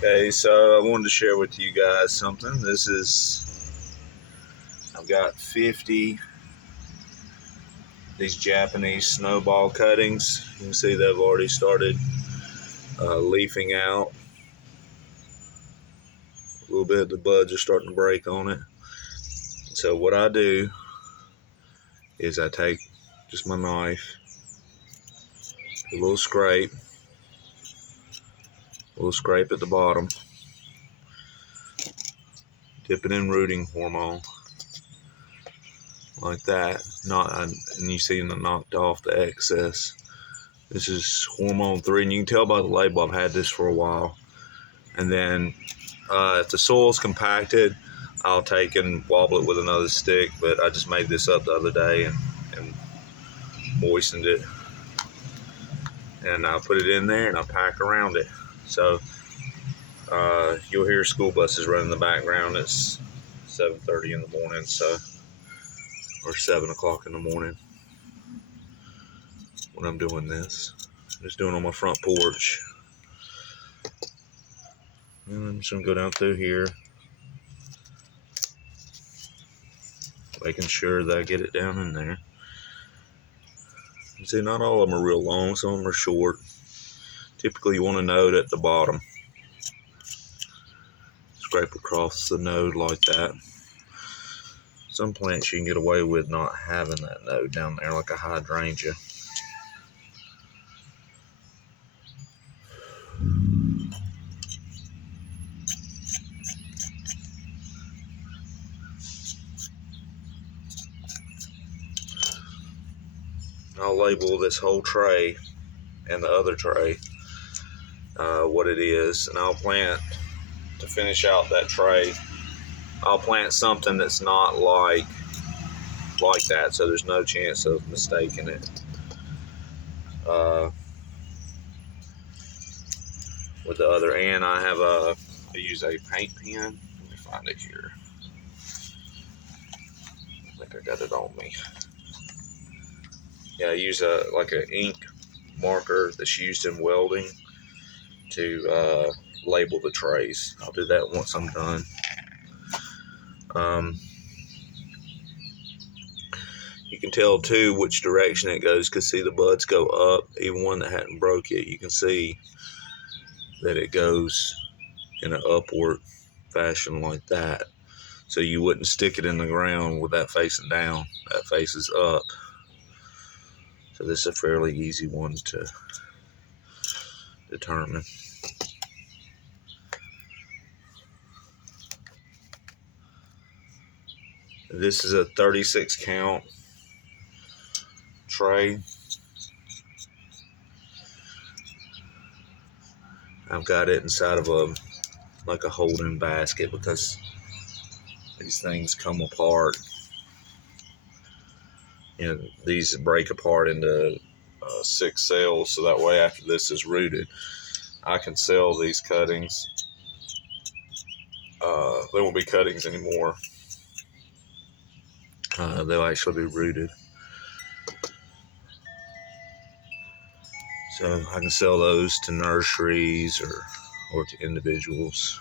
Okay, so I wanted to share with you guys something. I've got 50 these Japanese snowball cuttings. You can see they've already started leafing out. A little bit of the buds are starting to break on it. So what I do is I take just my knife, a little scrape at the bottom, dip it in rooting hormone like that. And you see them knocked off the excess. This is hormone 3, and you can tell by the label I've had this for a while. And then if the soil's compacted, I'll take and wobble it with another stick, but I just made this up the other day and moistened it. And I put it in there and I pack around it. So you'll hear school buses running in the background. It's 7:30 in the morning, or 7 o'clock in the morning when I'm doing this. I'm just doing it on my front porch. And I'm just gonna go down through here, making sure that I get it down in there. You see, not all of them are real long, some of them are short. Typically you want a node at the bottom. Scrape across the node like that. Some plants you can get away with not having that node down there, like a hydrangea. I'll label this whole tray and the other tray what it is, and I'll plant, to finish out that tray, I'll plant something that's not like that, so there's no chance of mistaking it. With the other end, I use a paint pen. Let me find it here. I think I got it on me. Yeah, I use an ink marker that's used in welding to label the trays. I'll do that once I'm done. You can tell too which direction it goes, because see the buds go up. Even one that hadn't broke yet, you can see that it goes in an upward fashion like that. So you wouldn't stick it in the ground with that facing down. That faces up. So this is a fairly easy one to determine. This is a 36 count tray. I've got it inside of a holding basket, because these things come apart. You know, these break apart into 6 cells, so that way after this is rooted, I can sell these cuttings. They won't be cuttings anymore. They'll actually be rooted. So I can sell those to nurseries or to individuals.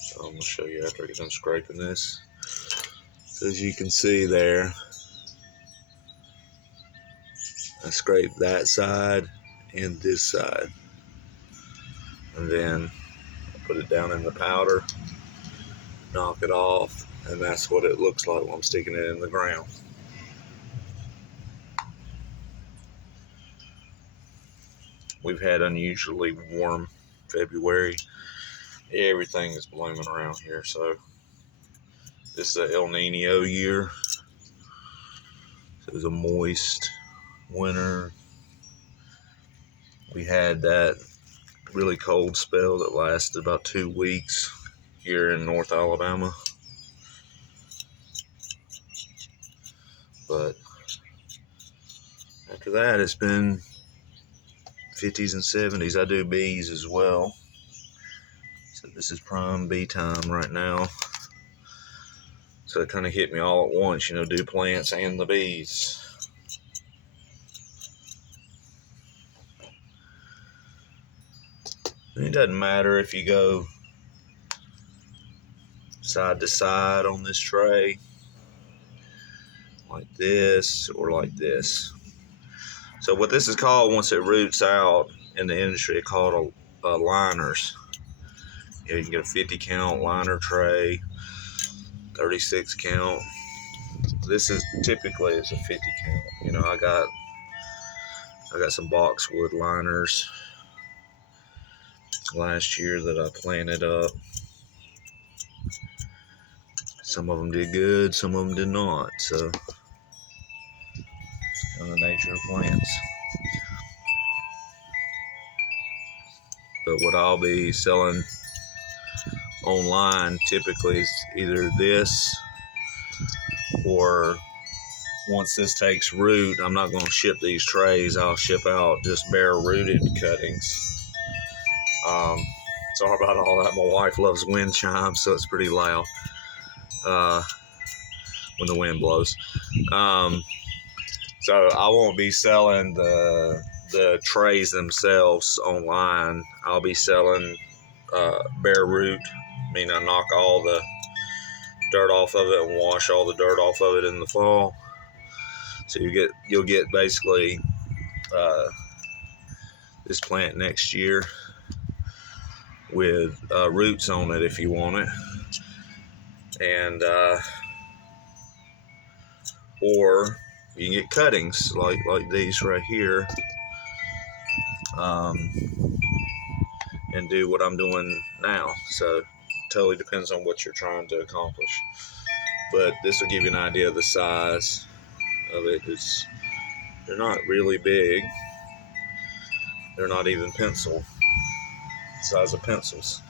So I'm going to show you after I get done scraping this. So as you can see there, I scrape that side and this side. And then I put it down in the powder, knock it off, and that's what it looks like when I'm sticking it in the ground. We've had unusually warm February. Everything is blooming around here, so this is a El Nino year. So it was a moist winter. We had that really cold spell that lasted about 2 weeks here in North Alabama. But after that, it's been 50s and 70s. I do bees as well. So this is prime bee time right now. So it kind of hit me all at once, do plants and the bees. It doesn't matter if you go side to side on this tray, like this or like this. So what this is called, once it roots out in the industry, it's called liners. You can get a 50 count liner tray, 36 count. This is typically it's a 50 count. You know, I got some boxwood liners last year that I planted up. Some of them did good, some of them did not. So it's kind of the nature of plants. But what I'll be selling online typically is either this, or once this takes root, I'm not going to ship these trays. I'll ship out just bare rooted cuttings. Sorry about all that. My wife loves wind chimes, so it's pretty loud when the wind blows. So I won't be selling the trays themselves online. I'll be selling bare root. I mean, I knock all the dirt off of it and wash all the dirt off of it in the fall. So you'll get basically this plant next year with roots on it if you want it, and or you can get cuttings like these right here, and do what I'm doing now. So totally depends on what you're trying to accomplish, but this will give you an idea of the size of it. They're not really big. They're not even pencil size of pencils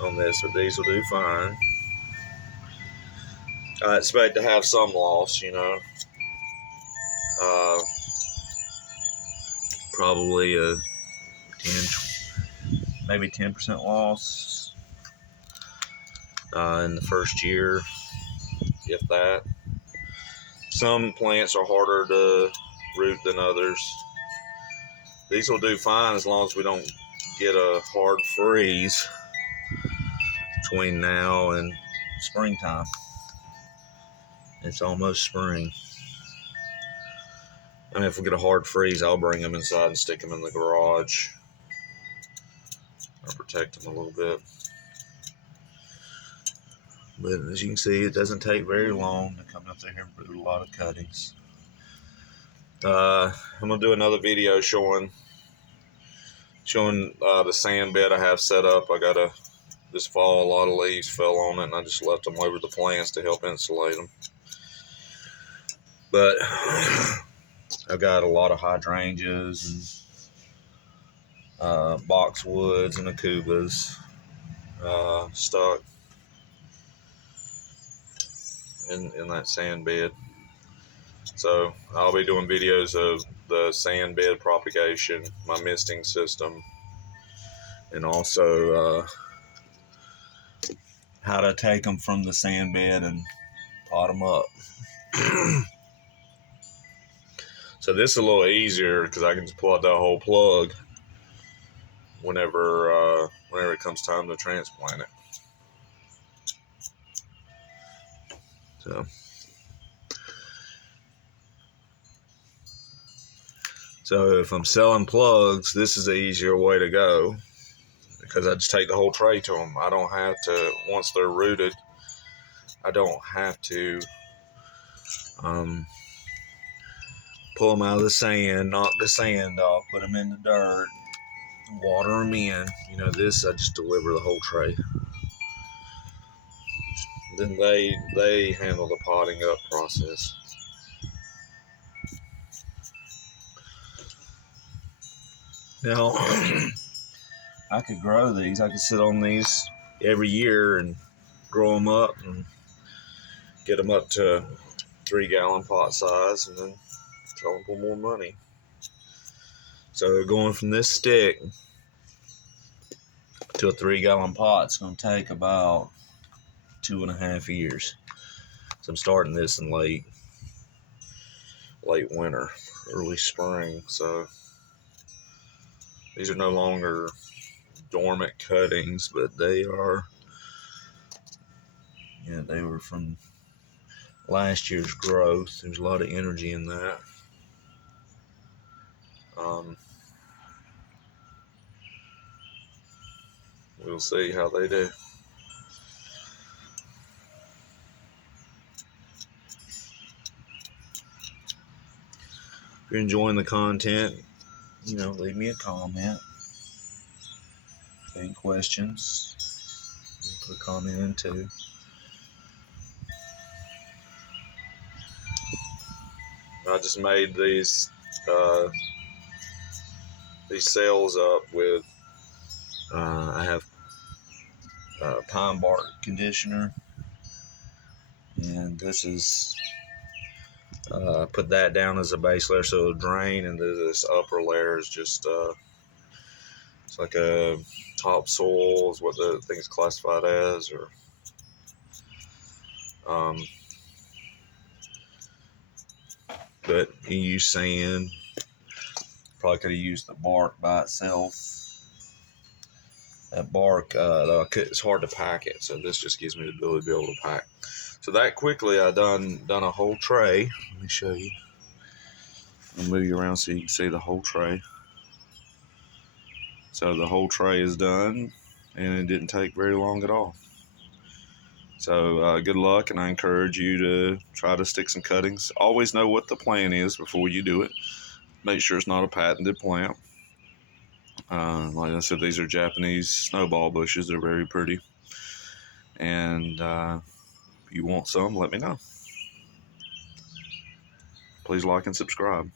on this, but these will do fine. I expect to have some loss, you know, probably a 10% loss in the first year, if that. Some plants are harder to root than others. These will do fine as long as we don't get a hard freeze between now and springtime. It's almost spring. And if we get a hard freeze, I'll bring them inside and stick them in the garage. I'll protect them a little bit. But as you can see, it doesn't take very long to come up there here and root a lot of cuttings. I'm going to do another video showing the sand bed I have set up. This fall, a lot of leaves fell on it, and I just left them over the plants to help insulate them. But I've got a lot of hydrangeas and boxwoods and acubas stuck in that sand bed. So I'll be doing videos of the sand bed propagation, my misting system, and also how to take them from the sand bed and pot them up. So this is a little easier because I can just pull out that whole plug whenever it comes time to transplant it. So if I'm selling plugs, this is the easier way to go, because I just take the whole tray to them. I don't have to, once they're rooted, I don't have to pull them out of the sand, knock the sand off, put them in the dirt, water them in. You know, this I just deliver the whole tray. Then they handle the potting up process. Now, I could grow these. I could sit on these every year and grow them up and get them up to 3-gallon pot size, and then sell them for more money. So going from this stick to a 3-gallon pot is going to take about 2.5 years. So I'm starting this in late winter, early spring. So these are no longer dormant cuttings, but they are, yeah, they were from last year's growth. There's a lot of energy in that. We'll see how they do. If you're enjoying the content, leave me a comment. Any questions, put a comment in too. I just made these sails up with, I have pine bark conditioner, and this is, put that down as a base layer so it'll drain, and then this upper layer is just, it's like a topsoil is what the thing's classified as, or but you use sand. Probably could have used the bark by itself. That bark, it's hard to pack it, so this just gives me the ability to be able to pack. So that quickly, I done a whole tray. Let me show you. I'll move you around so you can see the whole tray. So the whole tray is done, and it didn't take very long at all. So good luck, and I encourage you to try to stick some cuttings. Always know what the plan is before you do it. Make sure it's not a patented plant. Like I said, these are Japanese snowball bushes. They're very pretty. And if you want some, let me know. Please like and subscribe.